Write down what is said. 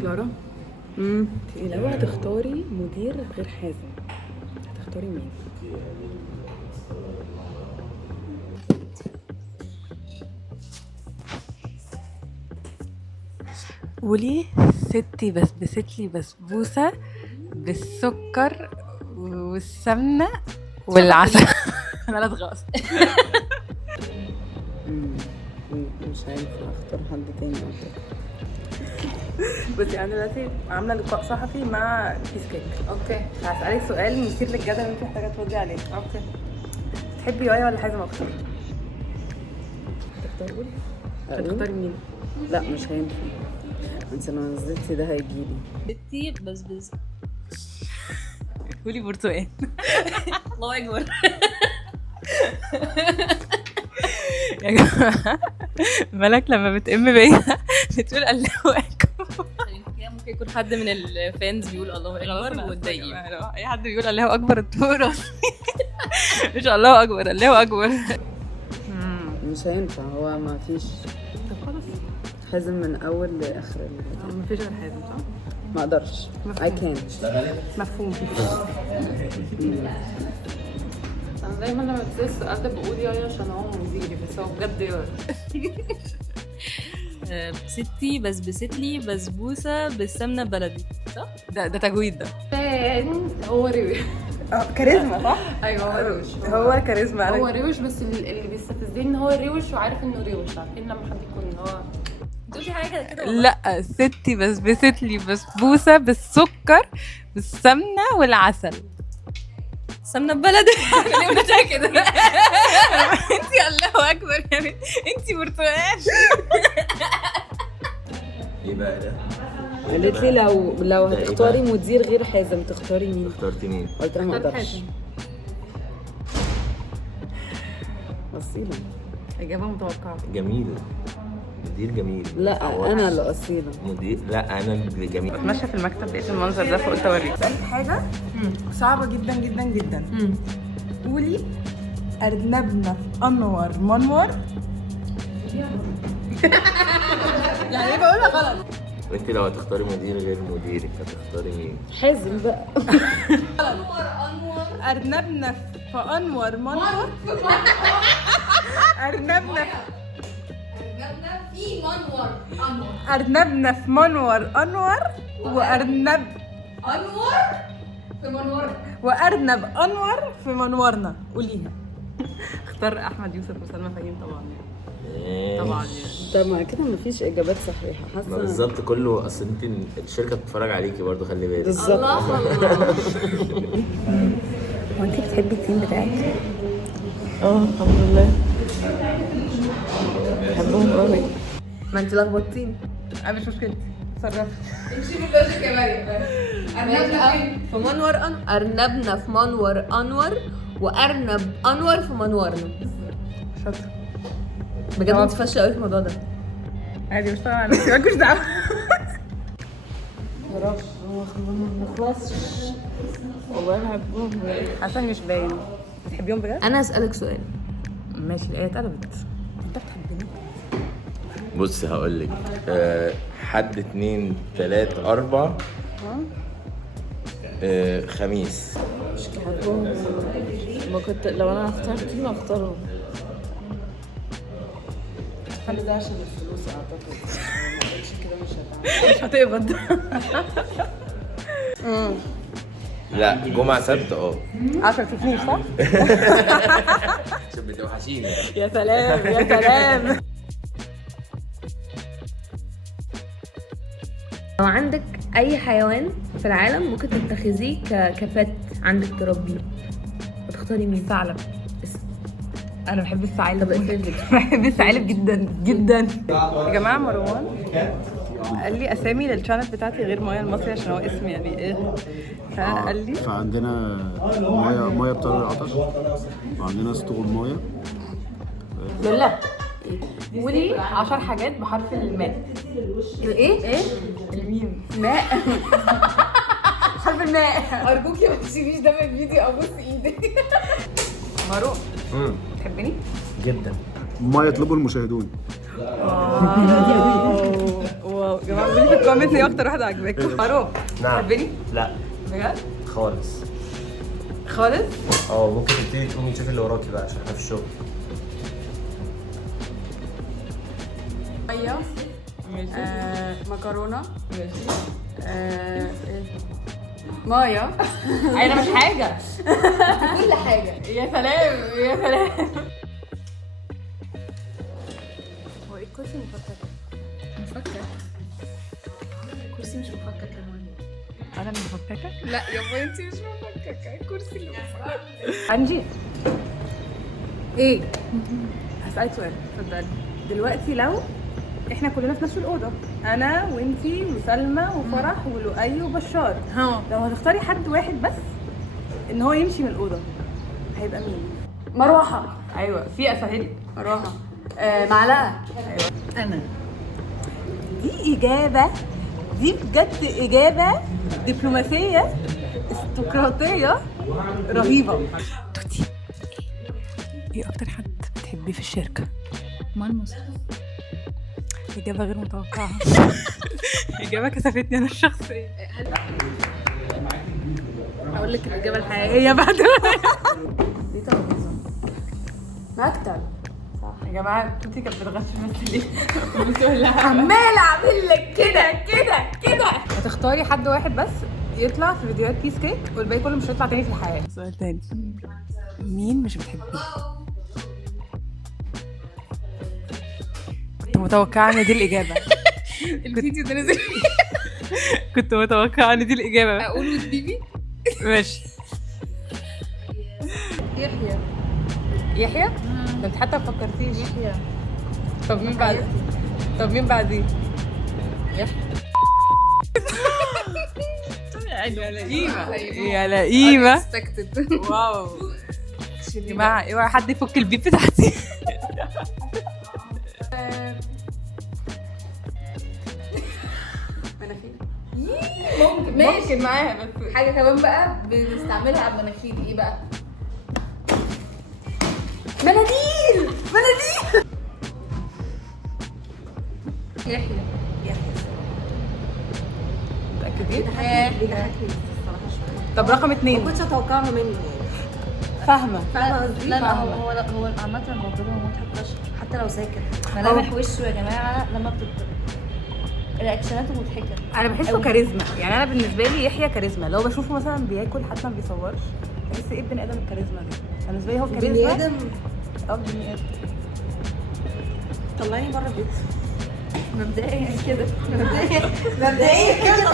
كلارا، لو هتختاري مدير غير حازم هتختاري مين؟ قولي ستي بسبستلي بسبوسة بالسكر والسمنة والعسل. انا لا اتغاظ. مش هينفع اختار حد تاني اعتقد. بصي انا دلوقتي عامله لقاء صحفي مع كيس كيك. اوكي هسألك سؤال مثير للجدل وانت محتاجه تردي عليه. اوكي تحبي يايا ولا حازم اكتر؟ هتختاري مين؟ لا مش هينفع، انت لو نزلتي ده هيجيلي. ستي بسبوسة. قولي برتقال. الله اكبر. يا جماعه ملك لما بتأم بيا بتقول الله اكبر. ممكن يكون حد من الفانز بيقول الله اكبر واتضايقين. اي حد بيقول الله اكبر الدور مش الله اكبر الله اكبر. مش هينفع، هو ما فيش. طب خلاص حازم من اول لاخر. ما فيش غير حازم صح؟ ما اقدرش. I can't. مفهوم. انا دايما لما بتسال السؤال ده بقول يايا عشان هو مديري، بس هو بجد يايا. ستي بسبستلي بسبوسة بالسمنة بلدي صح؟ ده تجويد ده. هو روش. كاريزما صح؟ ايوه هو روش. هو كاريزما. هو روش، بس اللي بيستفزني ان هو روش وعارف انه روش. عارفين لما حد يكون هو تقولي حاجة كده؟ لا ستي بسبستلي بسبوسة بالسكر بالسمنة والعسل. سمنة بلدي. انا متأكدة. انتي الله اكبر يا بنت، انتي برتقال. ايه بقى ده؟ قالت لي لو هتختاري مدير غير حازم تختاري مين؟ اخترتي مين؟ قلت لها ما اقدرش. اصيله، اجابه متوقعه. جميل، مدير جميل. لا انا اللي اصيله. مدير، لا انا اللي جميل. ماشيه في المكتب لقيت المنظر ده فقلت اوريك. اسالك حاجه صعبه جدا جدا جدا. قولي ارنبنا انور منور. يعني ايه بقولها غلط؟ وانت لو هتختاري مدير غير مديرك هتختاري مين؟ حازم بقى. ارنبنا في انور منور. ارنبنا في أرنبنا في منور أنور وأرنب وأرنب أنور في منورنا. قوليها. اختار أحمد يوسف وسلمى فهيم طبعا. طبعا ده ما كده مفيش إجابات صحيحة. حاسة بالظبط كله. أصل أنت الشركة بتتفرج عليكي برضو، خلي بالك. بالظبط. هو أنت بتحبي التيم بتاعك؟ الحمد لله بحبهم قوي. ما انت لخبطتيني. انا مش مشكلتي، اتصرفي. امشي بالباشا كمان. في منور أرنبنا في منور أنور وأرنب أنور في منورنا. شاطره بجد انت فاشله قوي في الموضوع ده. عادي، مش طبعا نفسي مالكوش دعوه. يا رب ما نخلصش. والله بحبهم حاسه مش باين. بتحبيهم بجد؟ انا هسألك سؤال. ماشي الآية اتقلبت. انت بتحبني؟ بص هقول لك، حد 2 3 4 خميس. مش بحبهم. ما كنت لو انا اخترت تيم اختارهم. الحل ده عشان الفلوس اعتقد. ما قلتش كده مش هتقبض. لا جمعة سبت 10 تشوفنيش صح؟ عشان بتوحشيني. يا سلام يا سلام. لو عندك اي حيوان في العالم ممكن تتخذيه كبت عندك تربيه، هتختاري مين؟ ثعلب. انا بحب الثعالب. طب اقفل. بحب الثعالب جدا جدا. يا جماعه مروان قال لي اسامي للشانل بتاعتي غير مايا المصري عشان هو اسم يعني ايه، فقال لي فعندنا مايا بطار العطش، وعندنا اسطول مايا. لله. قولي 10 حاجات بحرف الماء. ايه؟ الميم. ماء. حرف الماء. ارجوكي ما تشيليش ده من الفيديو، ابوس ايدك. مروان تحبني؟ جدا. ما يطلبه المشاهدون. واو يا جماعه قولوا لي في الكومنتس ايه اكتر واحده عجباكم. فاروق نعم. تحبني لا بجد خالص. خالص؟ ممكن تبتدي تقومي تشوفي اللي وراكي بقى عشان احنا في الشغل. ميه مكرونه مايا انا مش حاجه كل حاجه. يا سلام يا سلام. هو ايه الكرسي مفكك؟ الكرسي مش مفكك يا ماما. انا مفككه؟ لا يا بنتي مش مفككه، الكرسي اللي مفكك. انجي ايه؟ هسألك سؤال. اتفضلي. دلوقتي لو احنا كلنا في نفس الاوضه، انا وانتي وسلمى وفرح ولؤي وبشار، لو هتختاري حد واحد بس ان هو يمشي من الاوضه هيبقى مين؟ مروحه. ايوه في اسهل. مروحه. معلقه. ايوه انا. دي اجابه، دي بجد اجابه دبلوماسيه استقراطيه رهيبه. توتي ايه اكتر حد بتحبيه في الشركه؟ ملمس. اجابه غير متوقعه. اجابه كسفتني انا الشخصيه. هقول لك الاجابه هي بعد دي ترابيزه. مكتب. يا جماعه توتي كانت بتغش بس ليه؟ عمال اعمل لك كده كده كده. هتختاري حد واحد بس يطلع في فيديوهات بيس كيك والباقي كله مش هيطلع تاني في الحياه. سؤال تاني، مين مش بتحبيه؟ كنت متوقعه ان دي الاجابه. الفيديو ده نزل. كنت متوقعه ان دي الاجابه. اقول والبيبي. ماشي. يحيى. يحيى؟ ده انت حتى ما فكرتيش. يحيى. طب مين بعد؟ طب مين بعديه؟ يحيى. يا لئيمة يا لئيمة. واو يا جماعة اوعى حد يفك البيب بتاعتي. ممكن معاها بس حاجه كمان بقى بنستعملها على المناخير. ايه بقى؟ مناديل. يحيى. متأكدين؟ يحيى. طب رقم 2 ما كنتش اتوقعها منه يعني. فاهمة قصدي؟ لا لا هو عامة الموضوع ده مضحك فشخ حتى لو ساكت. ملامح وشه يا جماعة لما رياكشناته مضحكة. انا بحسه كاريزما، يعني انا بالنسبة لي يحيى كاريزما. لو بشوفه مثلا بياكل حتى ما بيصورش بحس ايه بني ادم الكاريزما دي. بالنسبة لي هو كاريزما. بني ادم. بني ادم. طلعني بره البيت. مبدئيا كده مبدئيا كده.